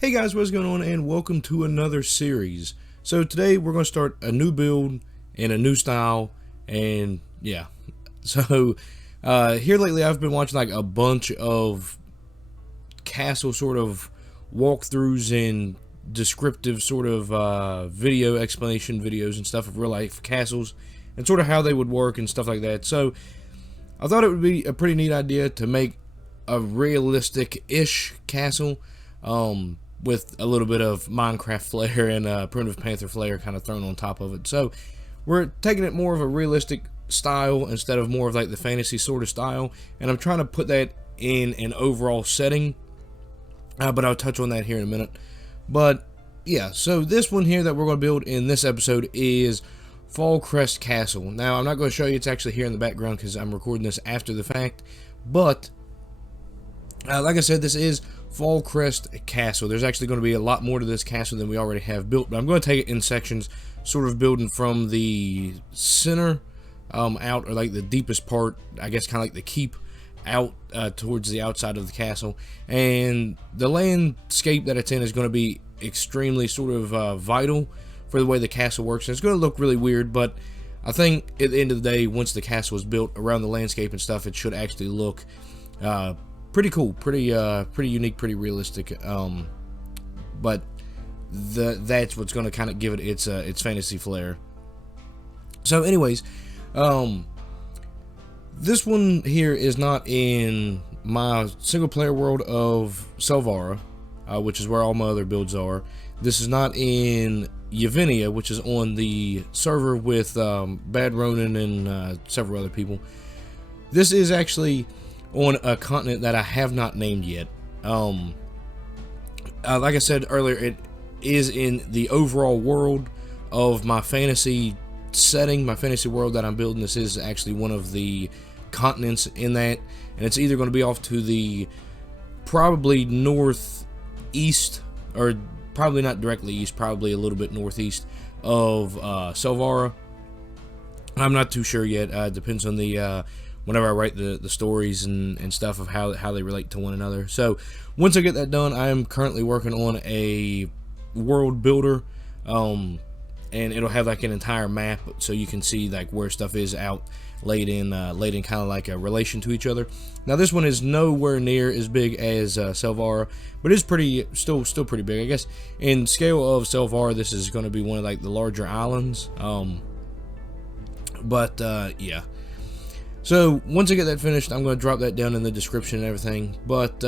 Hey guys, what's going on, and welcome to another series. So today we're going to start a new build and a new style, and yeah. So here lately I've been watching like a bunch of castle sort of walkthroughs and descriptive sort of video explanation videos and stuff of real life castles and sort of how they would work and stuff like that. So I thought it would be a pretty neat idea to make a realistic-ish castle. With a little bit of Minecraft flair and Primitive Panther flair kind of thrown on top of it. So we're taking it more of a realistic style instead of more of like the fantasy sort of style, and I'm trying to put that in an overall setting, but I'll touch on that here in a minute. But yeah, so this one here that we're going to build in this episode is Fallcrest Castle. Now I'm not going to show you, it's actually here in the background because I'm recording this after the fact, but like I said, this is Fallcrest Castle. There's actually going to be a lot more to this castle than we already have built, but I'm going to take it in sections, sort of building from the center out, or like the deepest part, I guess kind of like the keep, out towards the outside of the castle. And the landscape that it's in is going to be extremely sort of vital for the way the castle works. And it's going to look really weird, but I think at the end of the day, once the castle is built around the landscape and stuff, it should actually look pretty cool, pretty unique, pretty realistic. But that's what's going to kind of give it its fantasy flair. So, anyways, this one here is not in my single player world of Selvaria, which is where all my other builds are. This is not in Yavinia, which is on the server with Bad Ronin and several other people. This is actually on a continent that I have not named yet. Like I said earlier, it is in the overall world of my fantasy setting, my fantasy world that I'm building. This is actually one of the continents in that, and it's either going to be off to the probably northeast, or probably not directly east, probably a little bit northeast of Selvaria. I'm not too sure yet. Depends on the whenever I write the stories and stuff of how they relate to one another. So once I get that done, I am currently working on a world builder, and it'll have like an entire map, so you can see like where stuff is out laid in kind of like a relation to each other. Now this one is nowhere near as big as Selvaria, but it's still pretty big, I guess. In scale of Selvaria, this is going to be one of like the larger islands. Yeah. So once I get that finished, I'm going to drop that down in the description and everything. But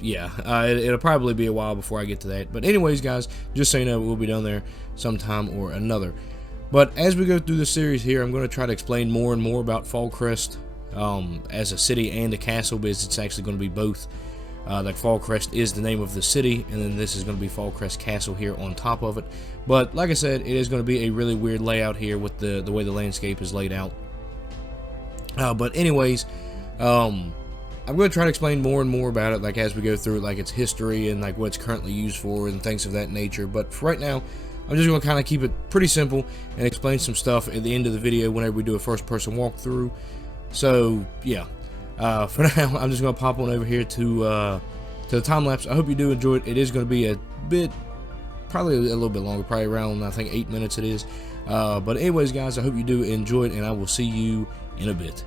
yeah, it'll probably be a while before I get to that. But anyways, guys, just so you know, we'll be down there sometime or another. But as we go through the series here, I'm going to try to explain more and more about Fallcrest as a city and a castle, because it's actually going to be both. Like Fallcrest is the name of the city, and then this is going to be Fallcrest Castle here on top of it. But like I said, it is going to be a really weird layout here with the way the landscape is laid out. But anyways, I'm going to try to explain more and more about it, like as we go through it, like its history and like what it's currently used for and things of that nature. But for right now, I'm just going to kind of keep it pretty simple and explain some stuff at the end of the video whenever we do a first-person walkthrough. So yeah, for now, I'm just going to pop on over here to the time lapse. I hope you do enjoy it. It is going to be a bit, probably a little bit longer, probably around I think 8 minutes it is. But anyways, guys, I hope you do enjoy it, and I will see you in a bit.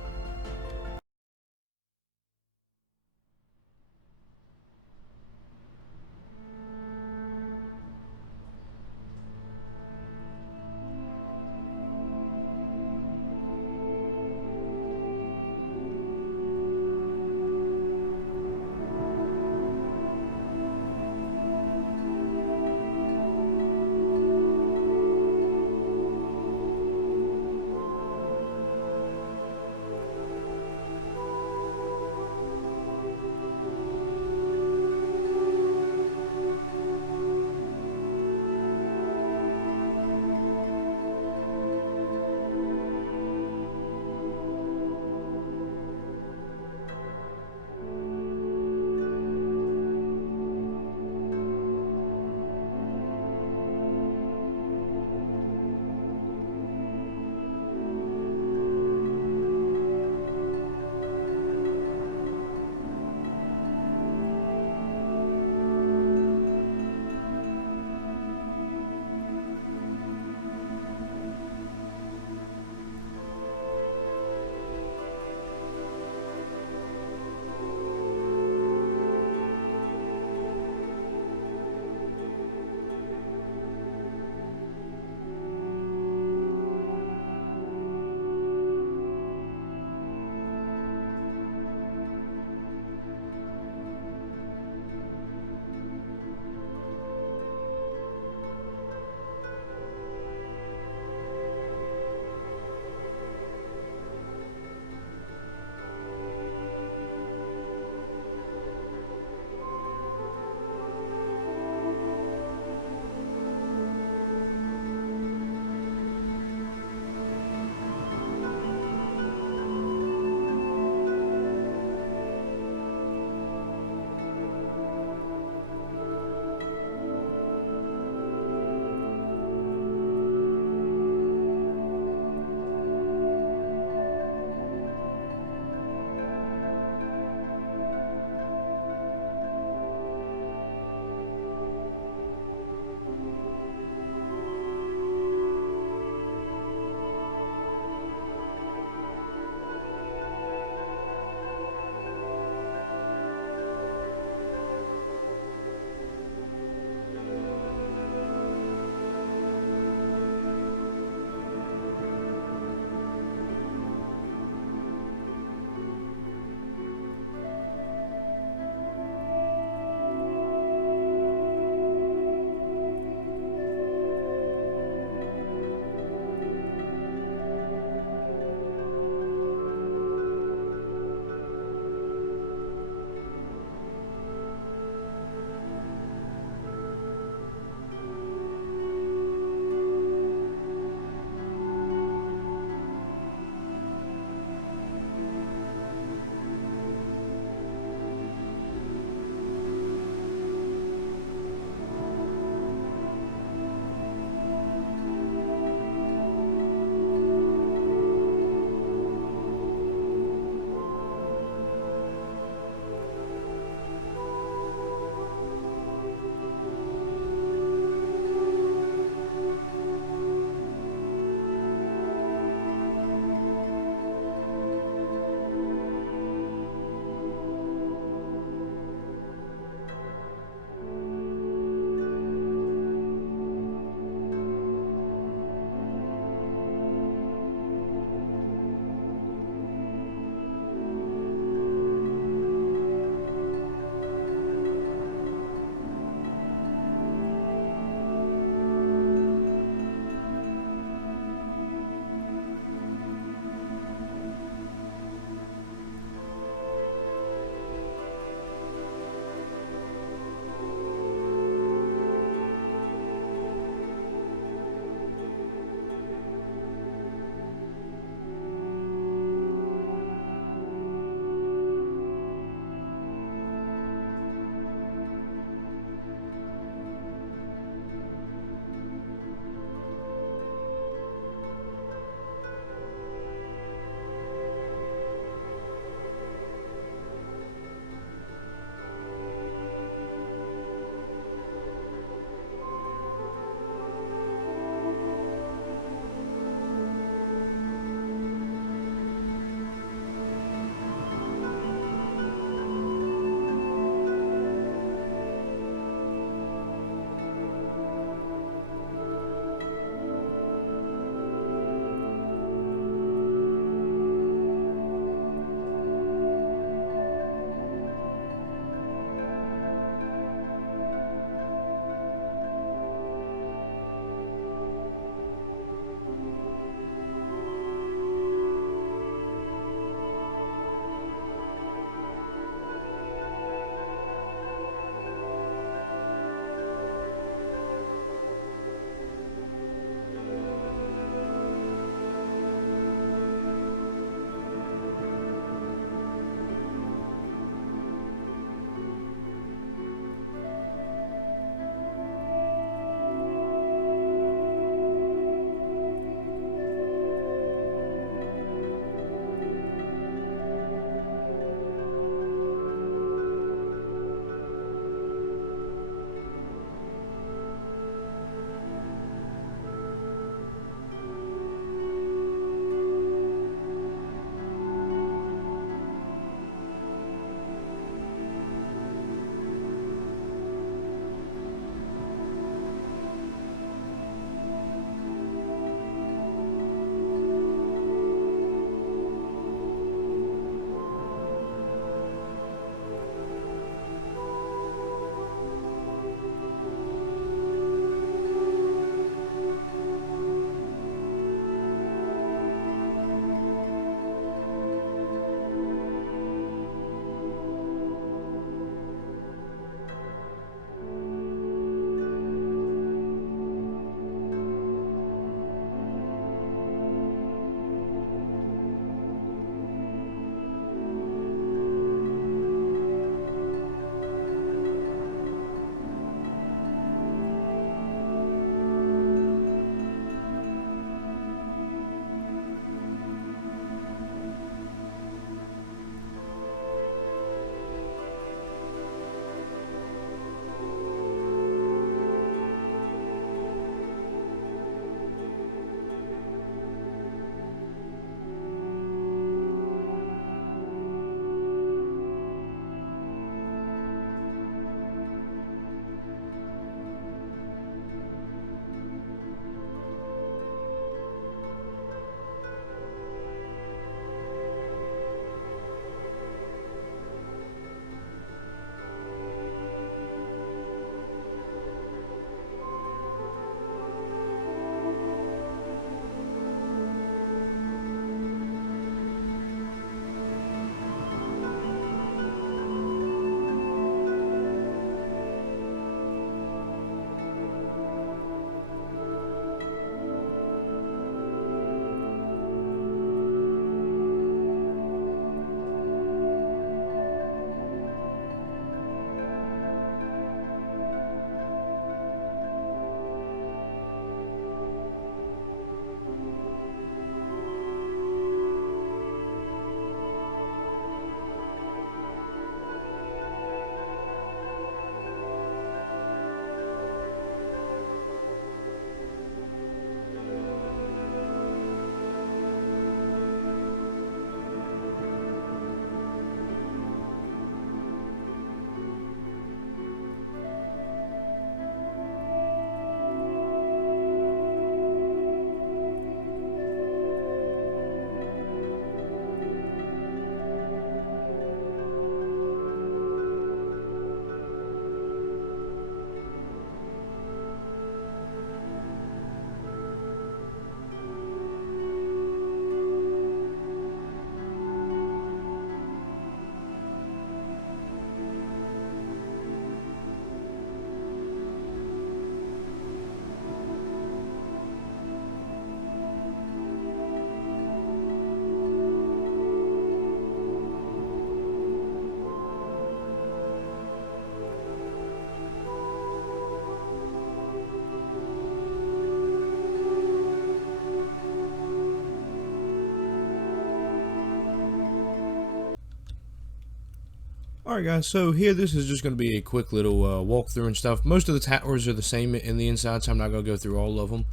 Alright guys, so here this is just going to be a quick little walkthrough and stuff. Most of the towers are the same in the inside, so I'm not going to go through all of them.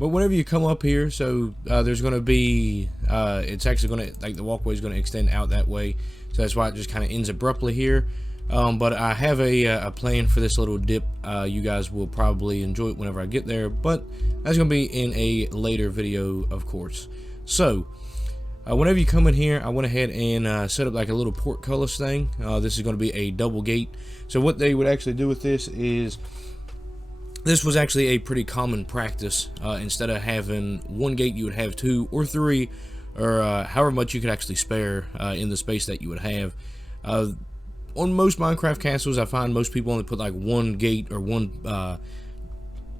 But whenever you come up here, so there's going to be, it's actually going to, like the walkway is going to extend out that way. So that's why it just kind of ends abruptly here. But I have a plan for this little dip. You guys will probably enjoy it whenever I get there, but that's going to be in a later video, of course. So, whenever you come in here, I went ahead and set up like a little portcullis thing. This is going to be a double gate. So what they would actually do with this is, this was actually a pretty common practice. Instead of having one gate, you would have two or three, or however much you could actually spare in the space that you would have. On most Minecraft castles, I find most people only put like one gate or one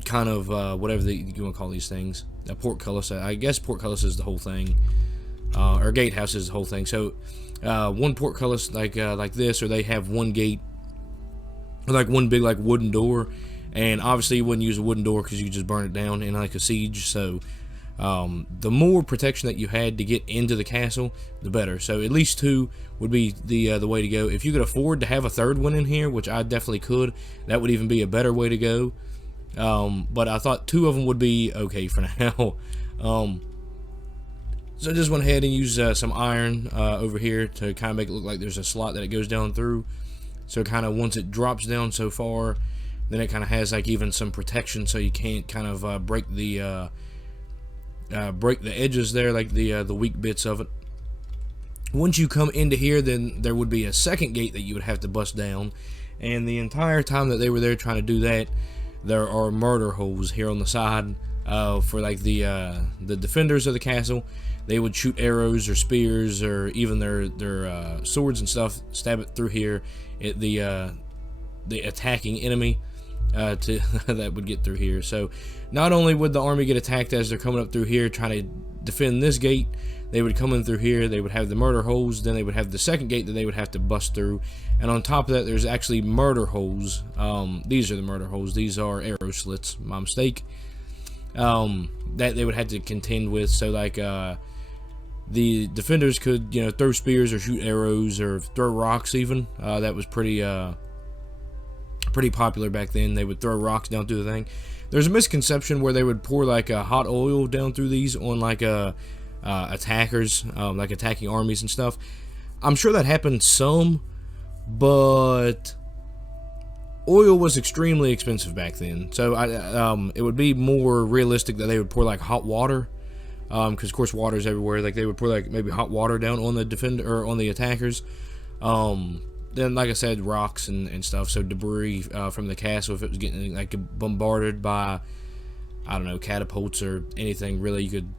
kind of whatever you want to call these things. A portcullis. I guess portcullis is the whole thing. Or gatehouse is the whole thing. So one portcullis like this, or they have one gate, or like one big like wooden door. And obviously you wouldn't use a wooden door because you could just burn it down in like a siege. So the more protection that you had to get into the castle, the better. So at least two would be the way to go. If you could afford to have a third one in here, which I definitely could, that would even be a better way to go. But I thought two of them would be okay for now. So I just went ahead and used some iron over here to kind of make it look like there's a slot that it goes down through. So kind of once it drops down so far, then it kind of has like even some protection, so you can't kind of break the edges there, like the weak bits of it. Once you come into here, then there would be a second gate that you would have to bust down, and the entire time that they were there trying to do that, there are murder holes here on the side for like the defenders of the castle. They would shoot arrows or spears or even their swords and stuff, stab it through here at the attacking enemy that would get through here. So not only would the army get attacked as they're coming up through here trying to defend this gate, they would come in through here, they would have the murder holes, then they would have the second gate that they would have to bust through, and on top of that there's actually murder holes. These are the murder holes, these are arrow slits, my mistake, that they would have to contend with. So like the defenders could, you know, throw spears or shoot arrows or throw rocks even. That was pretty popular back then. They would throw rocks down through the thing. There's a misconception where they would pour like a hot oil down through these on like attackers, like attacking armies and stuff. I'm sure that happened some, but oil was extremely expensive back then. So it would be more realistic that they would pour like hot water, because of course water's everywhere. Like they would pour like maybe hot water down on the defender or on the attackers. Then, like I said, rocks and stuff, so debris from the castle, if it was getting like bombarded by, I don't know, catapults or anything really. You could,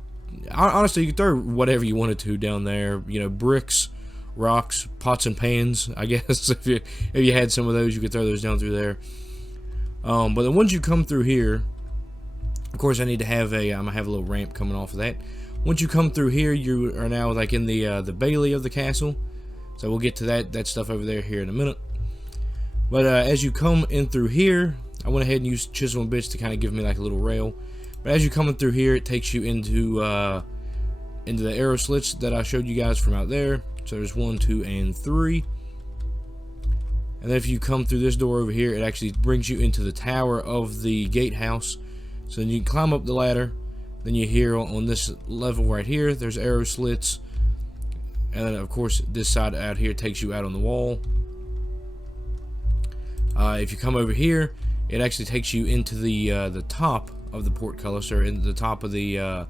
honestly, you could throw whatever you wanted to down there. You know, bricks, rocks, pots and pans, I guess. if you had some of those, you could throw those down through there. But then once you come through here, of course, I need to have I'm gonna have a little ramp coming off of that. Once you come through here, you are now like in the bailey of the castle. So we'll get to that stuff over there here in a minute. But as you come in through here, I went ahead and used chisel and bits to kind of give me like a little rail. But as you come in through here, it takes you into the arrow slits that I showed you guys from out there. So there's 1, 2, and 3. And then if you come through this door over here, it actually brings you into the tower of the gatehouse. So then you can climb up the ladder. Then you hear on this level right here, there's arrow slits. And then, of course, this side out here takes you out on the wall. If you come over here, it actually takes you into the top of the portcullis, or into the top of the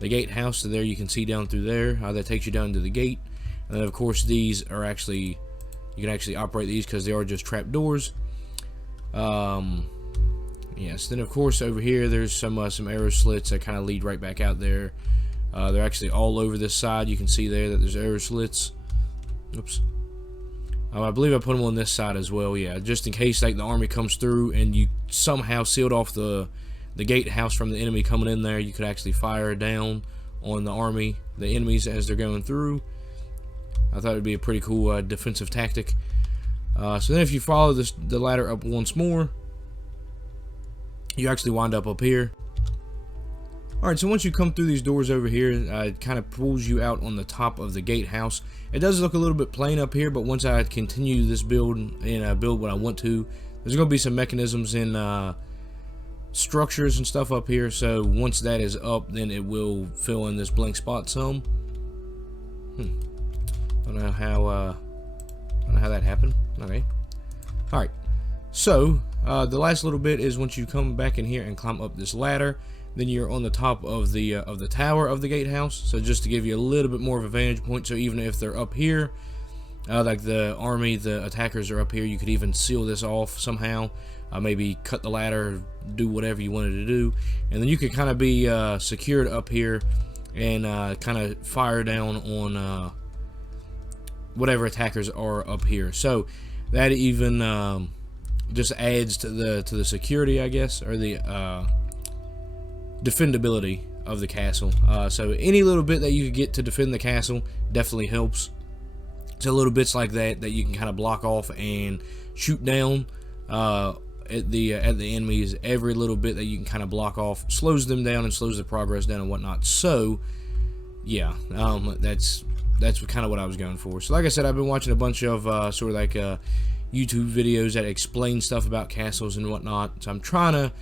gatehouse. So there you can see down through there. That takes you down to the gate. And then, of course, these are actually, you can actually operate these because they are just trap doors. Yes. Then, of course, over here there's some arrow slits that kind of lead right back out there. They're actually all over this side. You can see there that there's arrow slits. Oops. I believe I put them on this side as well. Yeah, just in case like the army comes through and you somehow sealed off the gatehouse from the enemy coming in there, you could actually fire down on the enemies as they're going through. I thought it'd be a pretty cool defensive tactic. So then if you follow the ladder up once more, you actually wind up here. Alright, so once you come through these doors over here, it kind of pulls you out on the top of the gatehouse. It does look a little bit plain up here, but once I continue this build and build what I want to, there's going to be some mechanisms and structures and stuff up here. So once that is up, then it will fill in this blank spot some. Don't know how that happened. Okay. Alright, so the last little bit is once you come back in here and climb up this ladder, then you're on the top of the tower of the gatehouse. So just to give you a little bit more of a vantage point, so even if they're up here, like the army, the attackers are up here, you could even seal this off somehow. Maybe cut the ladder, do whatever you wanted to do, and then you could kind of be secured up here and kind of fire down on whatever attackers are up here. So that even just adds to the security, I guess, or the defendability of the castle. So any little bit that you could get to defend the castle definitely helps. So little bits like that you can kind of block off and shoot down at the enemies. Every little bit that you can kind of block off slows them down and slows the progress down and whatnot. So yeah, that's kind of what I was going for. So like I said, I've been watching a bunch of sort of like YouTube videos that explain stuff about castles and whatnot. So I'm trying to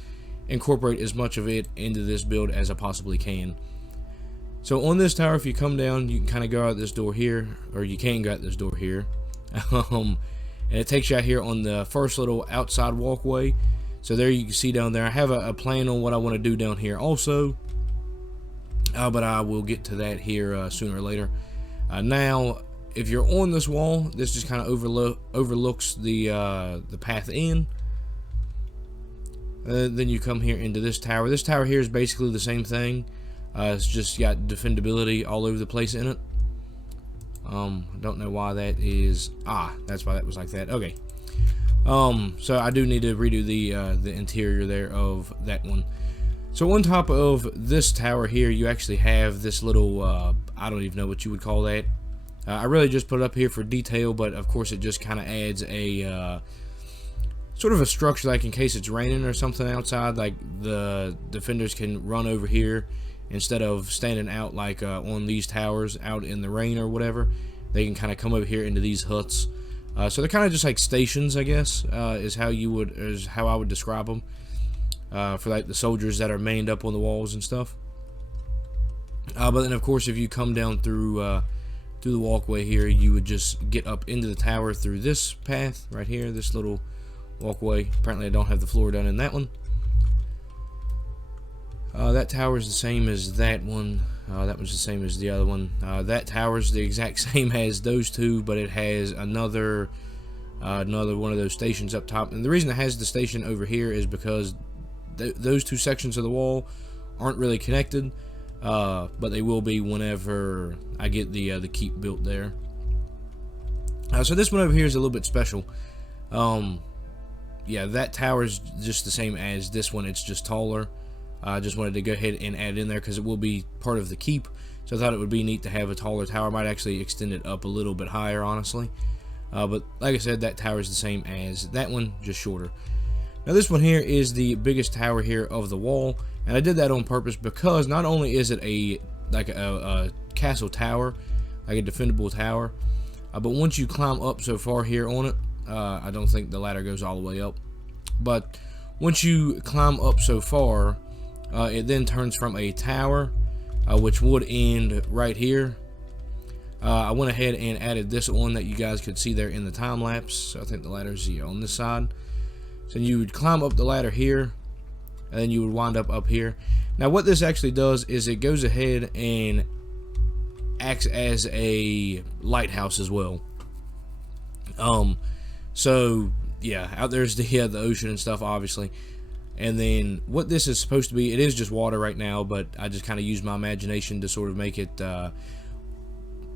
incorporate as much of it into this build as I possibly can. So on this tower, if you come down, you can kind of go out this door here, or you can go out this door here. And it takes you out here on the first little outside walkway. So there you can see down there, I have a plan on what I want to do down here also, but I will get to that here sooner or later. Now, if you're on this wall, this just kind of overlooks the path in. Then you come here into this tower. This tower here is basically the same thing. It's just got defendability all over the place in it. I don't know why that is. That's why that was like that. Okay. So I do need to redo the interior there of that one. So on top of this tower here, you actually have this little, I don't even know what you would call that. I really just put it up here for detail, but of course it just kind of adds a sort of a structure, like in case it's raining or something outside, like the defenders can run over here instead of standing out like on these towers out in the rain or whatever. They can kind of come over here into these huts. So they're kind of just like stations, I guess, is how I would describe them, for like the soldiers that are manned up on the walls and stuff. But then of course, if you come down through the walkway here, you would just get up into the tower through this path right here, this little walkway. Apparently I don't have the floor done in that one. That tower is the same as that one. That was the same as the other one. That tower is the exact same as those two, but it has another one of those stations up top. And the reason it has the station over here is because those two sections of the wall aren't really connected, but they will be whenever I get the keep built there. So this one over here is a little bit special. Yeah, that tower is just the same as this one. It's just taller. I just wanted to go ahead and add it in there because it will be part of the keep. So I thought it would be neat to have a taller tower. I might actually extend it up a little bit higher, honestly. But like I said, that tower is the same as that one, just shorter. Now this one here is the biggest tower here of the wall, and I did that on purpose because not only is it a castle tower, like a defendable tower, but once you climb up so far here on it, I don't think the ladder goes all the way up, but once you climb up so far, it then turns from a tower, which would end right here. I went ahead and added this one that you guys could see there in the time lapse. So I think the ladder's on this side. So you would climb up the ladder here, and then you would wind up here. Now what this actually does is it goes ahead and acts as a lighthouse as well. So yeah, out there's the ocean and stuff, obviously. And then what this is supposed to be, it is just water right now, but I just kind of used my imagination to sort of make it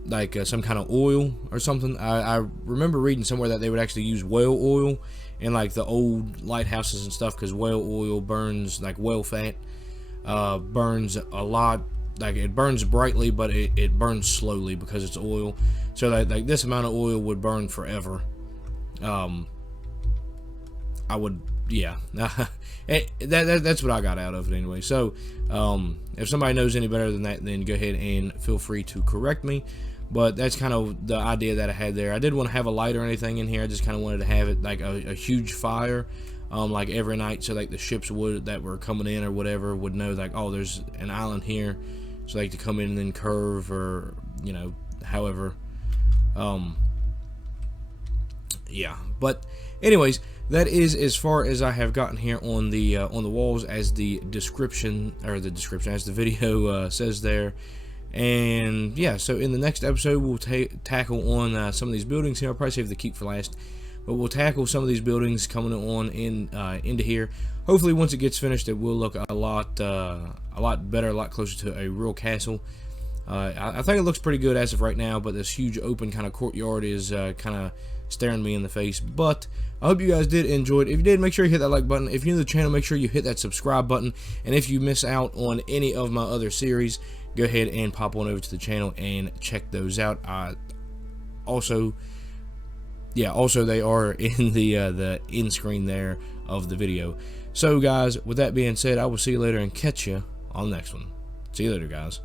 like some kind of oil or something. I remember reading somewhere that they would actually use whale oil in like the old lighthouses and stuff, because whale oil burns, like whale fat burns a lot. Like it burns brightly, but it burns slowly because it's oil. So like this amount of oil would burn forever. I would yeah, that's what I got out of it anyway. So if somebody knows any better than that, then go ahead and feel free to correct me. But that's kind of the idea that I had there. I didn't want to have a light or anything in here. I just kind of wanted to have it like a huge fire, like every night, so like the ships that were coming in or whatever would know like, oh, there's an island here, so like to come in and then curve, or you know, however. Yeah, but anyways, that is as far as I have gotten here on the walls, as the description as the video says there. And yeah, so in the next episode we'll tackle on some of these buildings here. I'll probably save the keep for last, but we'll tackle some of these buildings coming on into here. Hopefully once it gets finished, it will look a lot better, a lot closer to a real castle. I think it looks pretty good as of right now, but this huge open kind of courtyard is kind of staring me in the face. But I hope you guys did enjoy it. If you did, make sure you hit that like button. If you're new to the channel, make sure you hit that subscribe button. And if you miss out on any of my other series, go ahead and pop on over to the channel and check those out. Also they are in the end screen there of the video. So guys, with that being said, I will see you later and catch you on the next one. See you later, guys.